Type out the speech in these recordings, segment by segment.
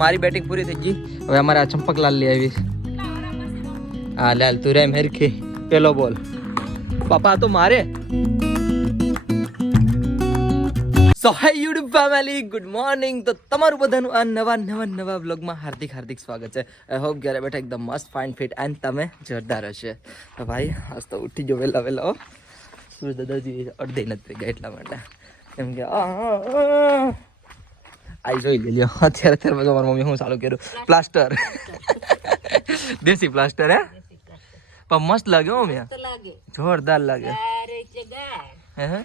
મારી બેટિંગ પૂરી થઈ ગઈ. હવે અમારે આ ચંપકલાલ લઈ આવી. હા લાલ તું રે મેરખી પેલો બોલ. પાપા તો મારે. સો હાય યુટ્યુબ ફેમિલી, ગુડ મોર્નિંગ. તો તમારું બધાનું આ નવા વ્લોગમાં હાર્દિક સ્વાગત છે. આઈ હોપ ઘરે બેઠા એકદમ મસ્ત ફાઇન ફિટ એન્ડ તમે જોરદાર હશે. તો ભાઈ આજ તો ઉઠી જો વહેલા સૂરજ દાદાજી અડધી નથી ગયા એટલા માટે એમ કે આઈ જોઈ લે લ્યો. અત્યારે મારી મમ્મી હું ચાલુ કર્યું પ્લાસ્ટર દેશી પ્લાસ્ટર હે પણ મસ્ત લાગે હો મેં જોરદાર લાગે હે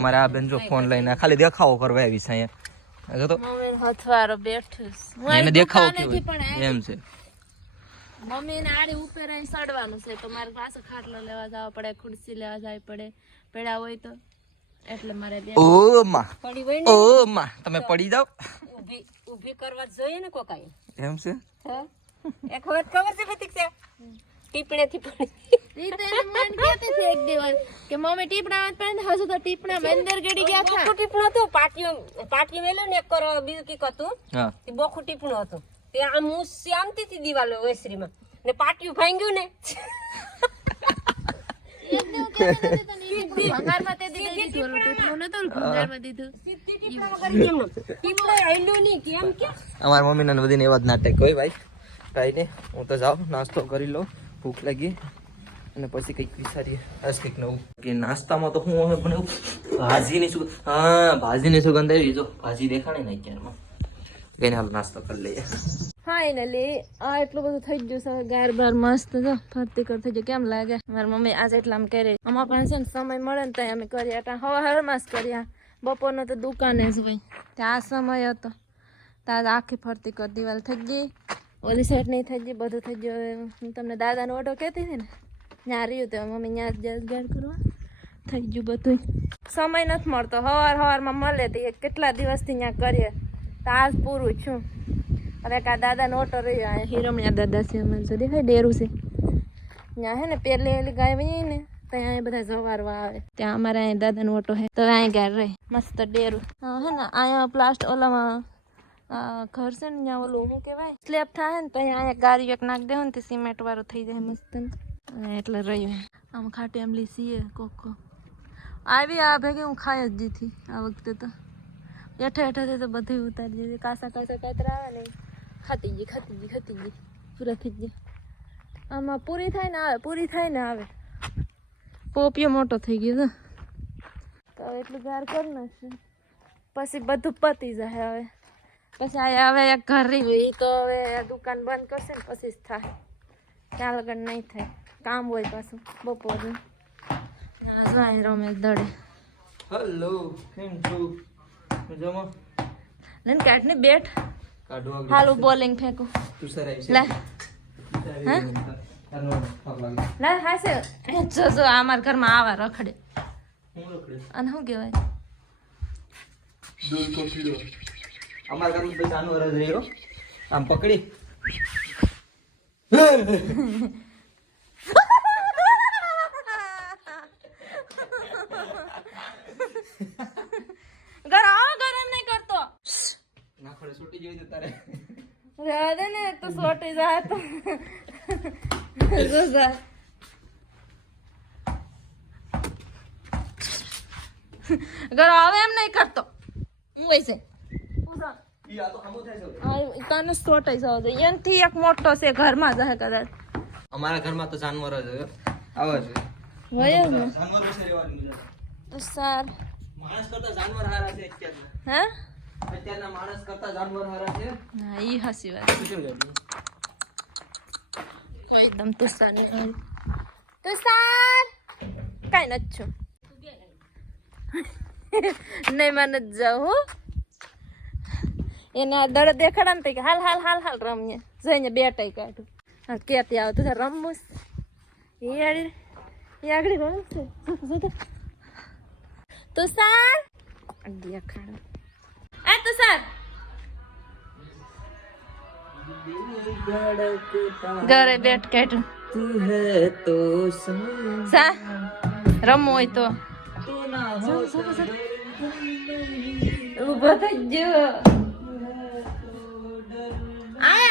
અમારે આ બેન જો ફોન લઈને ખાલી દેખાવો કરવા આવી છે અહીંયા તો હથવારો બેઠું એને દેખાવો કેવો એમ છે. મમ્મી ને આડે ઉપર અહીં સડવાનું છે તો મારે પાછો ખાટલો લેવા જવા પડે, ખુરશી લેવા જવી પડે, પેડા હોય તો એટલે મારે ઓ માં તમે પડી જાવ ઊભી કરવા જોઈએ ને કોકાઈ એમ છે. એક વખત ખબર છે પ્રતિક છે ટીપણે થી પડી ઈ તો એને મન કહેતી હતી એક દિવસ કે મમ્મી ટીપણા માં પડે હજુ તો ટીપણા માં અંદર ગડી ગયા હતા. બોખું ટીપણું હતું પાટિયો મેલો ને એક કરો બીજું કીક હતું હા તે બોખું ટીપણું હતું તે આમ હું શાંતિ થી દીવાલો ઓસરીમાં ને પાટિયું ભાંગ્યું ને ભંગારમાં તે દીધી ઓલું ટીપણું નતું ભંગારમાં દીધું સીધી ટીપણા કરી કેમ ટીપણો આઈલું નહીં કેમ કે અમારા મમ્મી ના બધીને એવા જ નાટક હોય ભાઈ. કાંઈ નહીં હું તો જાઉં નાસ્તો કરી લઉં, ભૂખ લાગી અને પછી કંઈક વિચારીએ આજ કંઈક નવું કે નાસ્તામાં તો હું હવે બનાવું ભાજીની સુગંધ. હા ભાજીની સુગંધ આવી જો ભાજી દેખાડે ને અત્યારમાં કઈને હાલ નાસ્તો કરી લઈએ. ફાઇનલી આ એટલું બધું થઈ ગયું છે ગાર બાર મસ્ત જો ફરતી કર થઈ ગયું. કેમ લાગે મારી મમ્મી આજે એટલા આમ કરે અમારા પાસે છે ને સમય મળે ને ત્યાં અમે કરીએ એટલે હવારમાં જ કર્યા. બપોરનો તો દુકાને જ હોય ત્યાં આ સમય હતો ત્યાં આખી ફરતી કર દિવાલ થઈ ગઈ, ઓલી સેટ નહીં થઈ ગઈ, બધું થઈ ગયું. હવે હું તમને દાદાનો ઓટો કહેતી હતી ને ત્યાં રહ્યું તો મમ્મી ત્યાં જ ગાડ કરવા થઈ ગયું બધું. સમય નથી મળતો, સવારમાં મળે તો કેટલા દિવસથી ત્યાં કરીએ તો આજ પૂરું છું. હવે કા દાદાનો ઓટો રહ્યો અહીંયા હિરમણિયા દાદા છે મને તો દેખાય ડેરું છે ત્યાં હે ને પેલી ઓલી ગાય વહી ને ત્યાં અહીંયા બધા જવારવા આવે ત્યાં અમારે અહીંયા દાદાનો ઓટો હે તો અહીંયા ગાર રહે મસ્ત ડેરું હે ને અહીંયા પ્લાસ્ટર ઓલામાં ઘર છે ને ત્યાં ઓલું શું કહેવાય સ્લેબ થાય ને તો અહીંયા ગાડી એક નાખ દેવું ને તે સિમેન્ટ વાળું થઈ જાય મસ્ત એટલે રહ્યું આમ ખાટી આમલી સીએ કોકો આવી આ ભેગી હું ખાઈ જ જીથી આ વખતે તો હેઠે તો બધું ઉતારી દીધી. કાસા કાતરા આવે ને ખાતી ગઈ પૂરા થઈ ગઈ. આમાં પૂરી થાય ને આવે પોપિયો મોટો થઈ ગયો તો એટલું ગાર કરી નાખશે પછી બધું પતી જાય. હવે પછી હવે એક ઘર રહ્યું એ તો હવે દુકાન બંધ કરશે ને પછી જ થાય, ત્યાં લગન નહીં થાય. કામ હોય પાછું બપોરનું. રમેશ દડે હેલો કેમ છો મજામાં? લઈને કાઢ ને બેઠ હાલું બોલિંગ ફેંકું લે લે હાસે જો અમારા ઘરમાં આવા રખડે અને શું કહેવાય અમારા ઘરમાં ભાઈ જાનવર જ રહ્યો આમ પકડી ગરમ નહીં કરતો નાખોડે છૂટી જોઈ તો તારે રાધે ને તો સોટી જાય તો ઘર હવે એમ નહીં કરતો હું વૈસે તને સોટાઈ જાવ તો એનથી એક મોટો છે ઘરમાં જ હે કદાચ. અમારા ઘરમાં તો જાનવર જ આવે છે હોય ને જાનવર વિશે રહેવાની તો સાર માણસ કરતા જાનવર હારા છે હે અત્યારના માણસ કરતા જાનવર હારા છે. હા ઈ હસી વાત એકદમ તુસાર ને તુસાર કઈ નથી છું નહીં મને જ જાઉં હું એને દડ દેખાડા ને કે હાલ રમીએ જઈને બેટાઈ કાઢું કેતી આવ તું રમવું એ આગળ રમશે તુસાર દેખાડો આ તુસાર ઘરે બેઠ કાઢું તું હે તો સા રમવું હોય તો ઊભો થઈ ગયો. આવે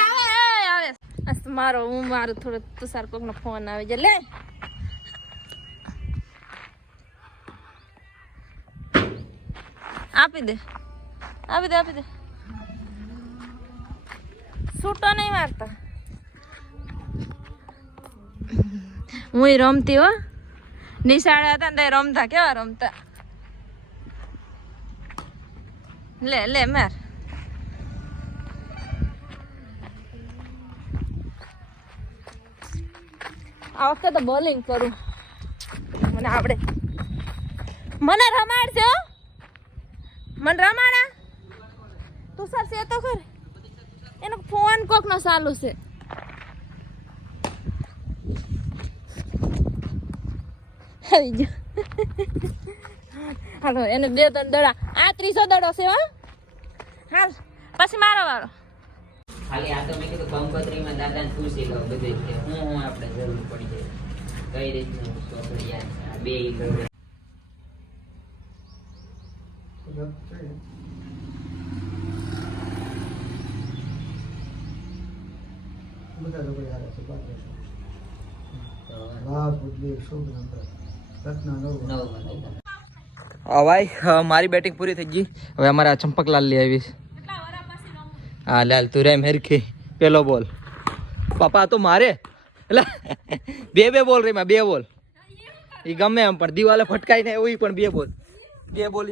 આ તો મારું થોડો તુષાર કોક નો ફોન આવે છે. લે આપી દે છૂટો નહીં મારતા. હું રમતી હો, નિશાળે હતા ને રમતા. કેવા રમતા. લે માર. આ વખતે તો બોલિંગ કરું. મને આવડે. મને રમાડશે હો. મને રમાડા તું સર છે તો ખર. એનો ફોન કોક નો ચાલુ છે. આવી ગયો. હાલો એને 2-3 દડા. આ 300 દડો છે હો. હાલ પછી મારો વાળો. ખાલી આ તો મેં કીધું કંકોત્રીમાં દાદાને પૂછી લઉં બધું કે હું આપણે જરૂર પડી જાય કઈ રીતનું ચોપડિયા બે ભાઈ મારી બેટિંગ પૂરી થઈ ગઈ. હવે અમારે આ ચંપકલાલ લઈ આવીશ. હા લાલ તું રેમ હેરખી. પેલો બોલ પાપા તો મારે એટલે બે બોલ રેમાં 2 બોલ એ ગમે એમ પણ દિવાલે ફટકાઈ ને એવું પણ 2 બોલ 2 બોલ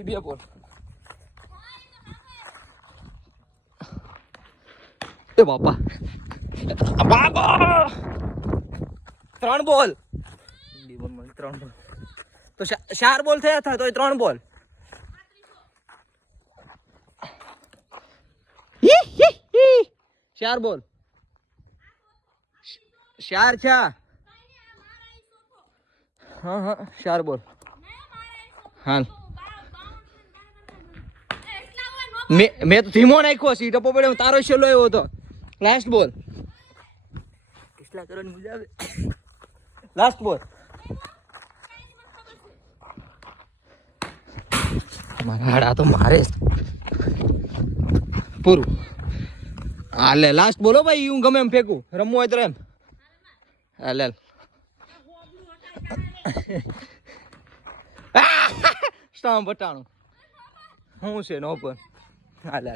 એ બાપા 3 બોલ 3 બોલ તો 4 બોલ થયા હતા તો 3 બોલ. 4 બોલ 4 છે. હા 4 બોલ. હાલ મેં તો ધીમો નાખ્યો છે. ટપો પડ્યો તારો છેલ્લો એવો હતો. લાસ્ટ બોલ કેટલા કરવાની મજા આવે. લાસ્ટ બોલ મારા હાડા તો મારે પૂરું. હાલે લાસ્ટ બોલો ભાઈ. હું ગમે એમ ફેંકું. રમવું હોય તો એમ. હાલે સ્ટામ્પ બટાણું શું છે નો પર. હાલે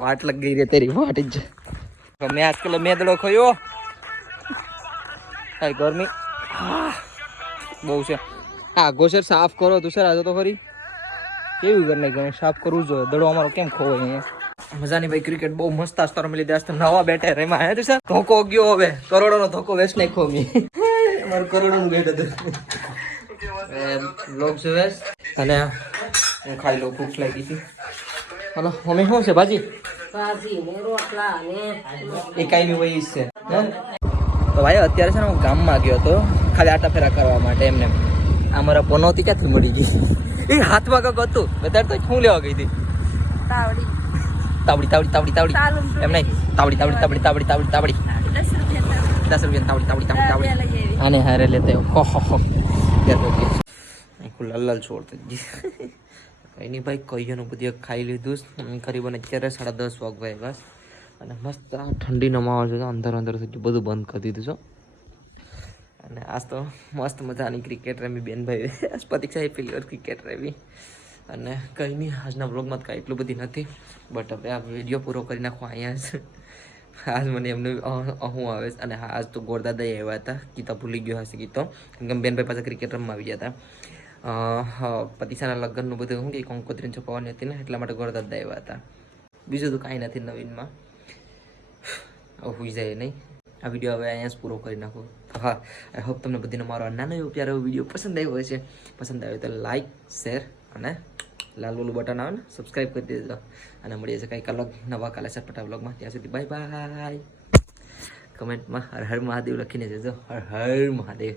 વાટ લગ ગઈ રે તેરી. વાટ જ મેં આજકાલ મેદડો ખોયો. કઈ ગરમી બહુ છે. હા ગોસર સાફ કરો તુષાર આજે તો ખરી. કેવી ઘર નહીં ગમે સાફ કરવું જોઈએ. દડો અમારો કેમ ખોવાય અહીંયા. મજાની ભાઈ ક્રિકેટ બહુ મસ્ત આસ્તર મળી દે. નવા બેટે રેમાં હે તુષાર. ધોકો ગયો હવે. કરોડોનો ધોકો વેસ્ટ નાખ્યો મેં. મારું કરોડોનું બેટ હતું. બ્લોગ જોવે અને હું ખાઈ લઉં. ભૂખ લાગી હતી. હલો મમ્મી શું છે ભાજી એ કઈ બી વહી છે. તો ભાઈ અત્યારે છે ને હું ગામમાં ગયો હતો ખાલી આટા ફેરા કરવા માટે. એમને આ મારા પનોતી ક્યાંથી મળી ગઈ. એ હાથમાં કંઈક હતું. વધારે તો શું લેવા ગઈ હતી. તાવડી એમ નહીં. તાવડી 10 રૂપિયા તાવડી. આને હારે લેતા હો લાલ છોડ થઈ ગઈ. કઈ નહીં ભાઈ કહીનું બધી ખાઈ લીધું. કરીબન અત્યારે 10:30 વાગ્યા બસ. અને મસ્ત ઠંડીનો માહોલ છે. અંદર થઈ ગયું બધું બંધ કરી દીધું છે. અને આજ તો મસ્ત મજાની ક્રિકેટ રમી બેનભાઈ. પ્રતિક્ષા પેલી વાર ક્રિકેટ રમી. અને કંઈ નહીં આજના બ્લોગમાં કાંઈ એટલું બધી નથી. બટ હવે આ વિડીયો પૂરો કરી નાખો અહીંયા જ. આજ મને એમને હું આવે. અને હા આજ તો ગોરદાદા આવ્યા હતા. ગીતા ભૂલી ગયો હશે ગીતો. કેમ કે બેનભાઈ પાછા ક્રિકેટ રમવા આવી ગયા હતા. પતિસાના લગ્નનું બધું શું કે કંકોત્રીને છપાવવાની હતી ને એટલા માટે ગોરદાદા આવ્યા હતા. બીજું તો કાંઈ નથી નવીનમાં. હોઈ જાય નહીં. આ વિડીયો હવે અહીંયા જ પૂરો કરી નાખો. હા આઈ હોપ તમને બધીનો મારો નાનો એવો પ્યારો વિડીયો પસંદ આવ્યો હશે. પસંદ આવ્યો તો લાઈક શેર અને લાલ ઓલું બટન આવે ને સબસ્ક્રાઈબ કરી દેજો. અને મળીએ છીએ કંઈક અલગ નવા કાલે સટપટા બ્લોગમાં. ત્યાં સુધી બાય બાય. કમેન્ટમાં હર હર મહાદેવ લખીને જજો. હર હર મહાદેવ.